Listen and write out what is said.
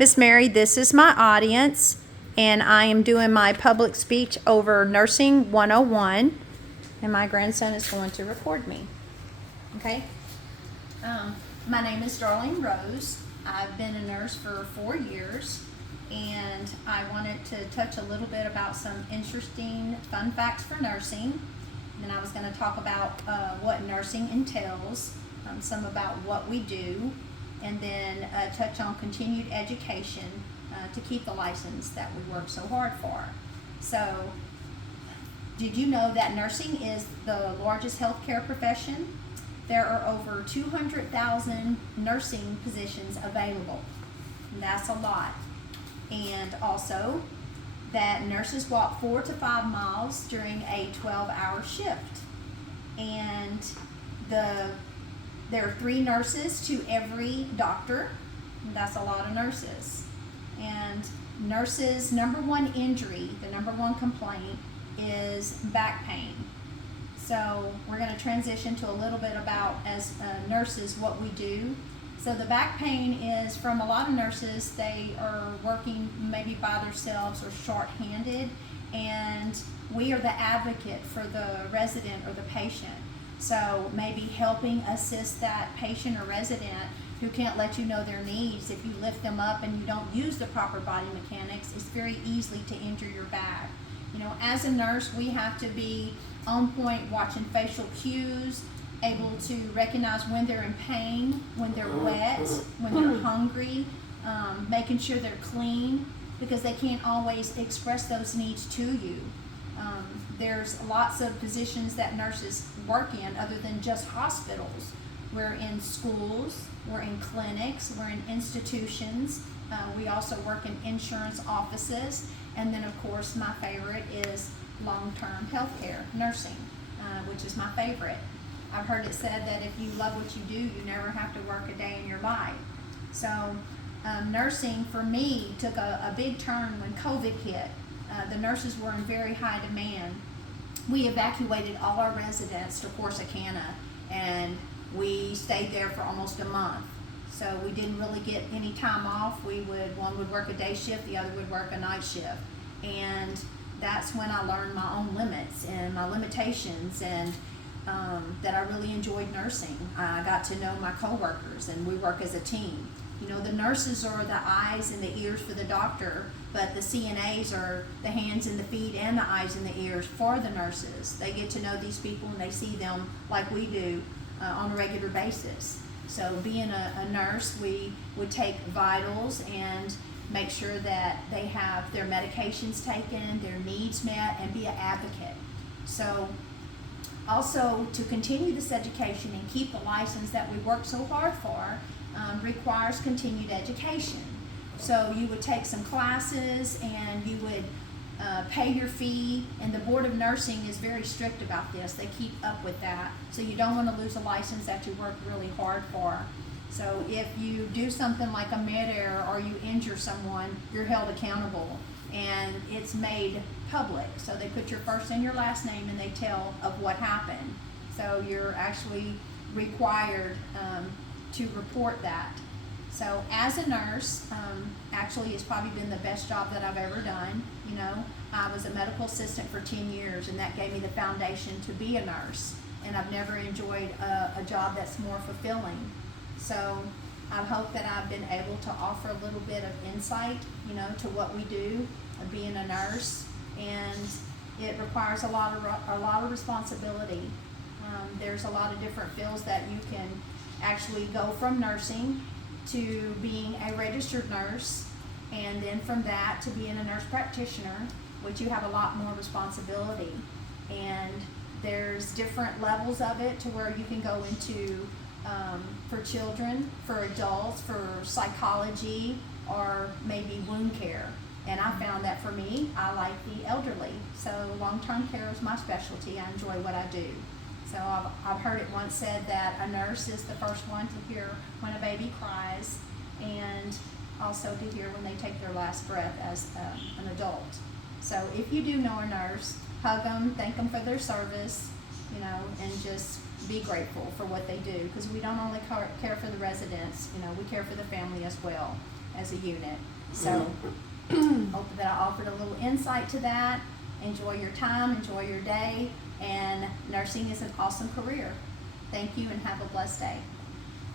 Miss Mary, this is my audience, and I am doing my public speech over Nursing 101, and my grandson is going to record me. Okay? My name is Darlene Rose. I've been a nurse for 4 years, and I wanted to touch a little bit about some interesting fun facts for nursing. And then I was going to talk about what nursing entails, some about what we do, and then touch on continued education to keep the license that we work so hard for. So, did you know that nursing is the largest healthcare profession? There are over 200,000 nursing positions available. And that's a lot. And also, that nurses walk 4 to 5 miles during a 12-hour shift. And there are 3 nurses to every doctor. That's a lot of nurses. And nurses' number one injury, the number one complaint, is back pain. So we're going to transition to a little bit about, as nurses, what we do. So the back pain is from a lot of nurses. They are working maybe by themselves or short-handed, and we are the advocate for the resident or the patient. So maybe helping assist that patient or resident who can't let you know their needs. If you lift them up and you don't use the proper body mechanics, it's very easily to injure your back. You know, as a nurse, we have to be on point, watching facial cues, able to recognize when they're in pain, when they're wet, when they're hungry, making sure they're clean, because they can't always express those needs to you. There's lots of positions that nurses work in other than just hospitals. We're in schools, we're in clinics, we're in institutions. We also work in insurance offices. And then, of course, my favorite is long-term healthcare, nursing, which is my favorite. I've heard it said that if you love what you do, you never have to work a day in your life. So nursing, for me, took a big turn when COVID hit. The nurses were in very high demand. We evacuated all our residents to Corsicana, and we stayed there for almost a month. So we didn't really get any time off. One would work a day shift, the other would work a night shift. And that's when I learned my own limits and my limitations, and that I really enjoyed nursing. I got to know my coworkers, and we work as a team. You know, the nurses are the eyes and the ears for the doctor, but the CNAs are the hands and the feet and the eyes and the ears for the nurses. They get to know these people and they see them like we do on a regular basis. So being a nurse, we would take vitals and make sure that they have their medications taken, their needs met, and be an advocate. So also, to continue this education and keep the license that we work so hard for requires continued education. So you would take some classes and you would pay your fee, and the Board of Nursing is very strict about this. They keep up with that. So you don't want to lose a license that you work really hard for. So if you do something like a mid-air or you injure someone, you're held accountable, and it's made public. So they put your first and your last name and they tell of what happened. So you're actually required to report that. So as a nurse, actually it's probably been the best job that I've ever done. You know, I was a medical assistant for 10 years, and that gave me the foundation to be a nurse. And I've never enjoyed a job that's more fulfilling. So I hope that I've been able to offer a little bit of insight, you know, to what we do, being a nurse, and it requires a lot of responsibility. There's a lot of different fields that you can actually go from nursing to being a registered nurse, and then from that to being a nurse practitioner, which you have a lot more responsibility. And there's different levels of it to where you can go into for children, for adults, for psychology, or maybe wound care. And I found that for me, I like the elderly. So long-term care is my specialty. I enjoy what I do. So I've heard it once said that a nurse is the first one to hear when a baby cries, and also to hear when they take their last breath as an adult. So if you do know a nurse, hug them, thank them for their service, you know, and just be grateful for what they do, because we don't only care for the residents, you know, we care for the family as well. as a unit. So hope that I offered a little insight to that. Enjoy your time, enjoy your day, and nursing is an awesome career. Thank you and have a blessed day.